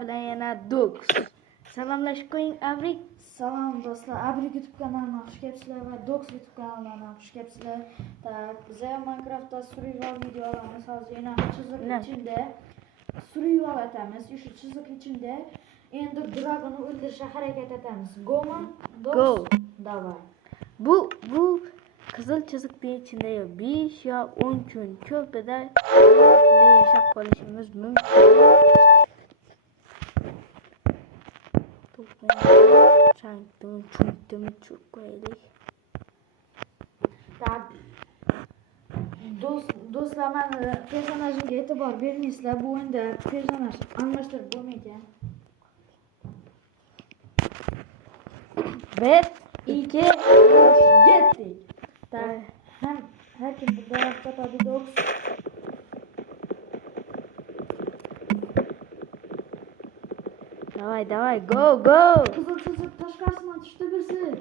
bilan yana Dogs. Salomlashib qo'ying, Abrik. Salom do'stlar, Abrik YouTube kanaliga xush kelibsizlar va Dogs YouTube kanaliga xush kelibsizlar. Tak, biz Minecraftda survival videolarimiz hozir yana chiziq ichinde survival etamiz. Shu chiziq ichinde Ender Dragon'u o'ldirishga harakat etamiz. Go'mi? Go. Davay. Bu qizil chiziqning ichida 5 yo 10 kun ko'pida yashab qolishimiz mumkin. Çaktım çok koyayım. Tak. Do'stlar, men personajimga e'tibor bermaysizlar. Bu endi personaj almashtirib bo'lmaydi. 1 2 3 Getdik. Tak. Her kim bu tarafta tabi Dogs. Давай, go. Kızıl çocuk taş karşısına düştü birisi.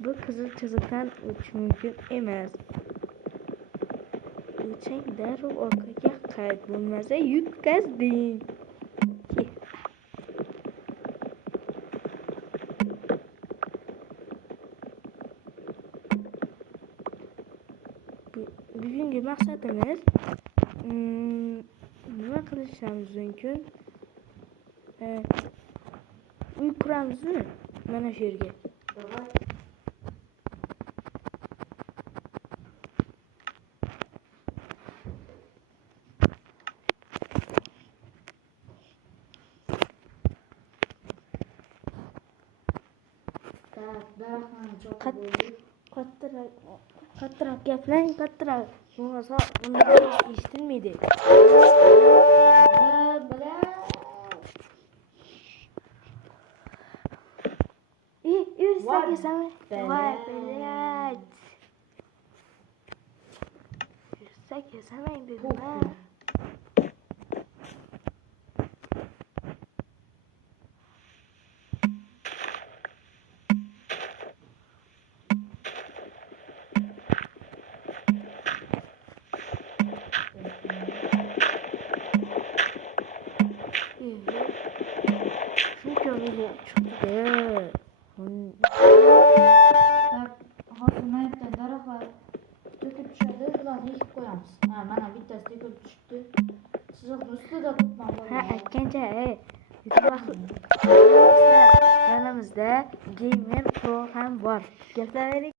Bu kızıl çizikten uç mümkün emas. Uçak darrov orqaga qayt bo'lmasa yutqazding. Bugungi maqsadimiz nima qilishimiz mumkin? Uy quramizmi? Mana shu yerga. Qattiroq gaplang, qattiroq. Bo'lmasa bunday eshitilmaydi. Yursak yesami? Voy, блядь. Yursak yesamang dedim ha. Çünkü öyle çıktı. Tak, hozir mayda daraxtlar to'kib tushadi, ularni yechib qo'yamiz. Ha, mana bittasi to'kib tushibdi. Chiziqni ustida turibman. Ha, aytgancha, yanamizda Gamer Pro ham bor. Gaplaring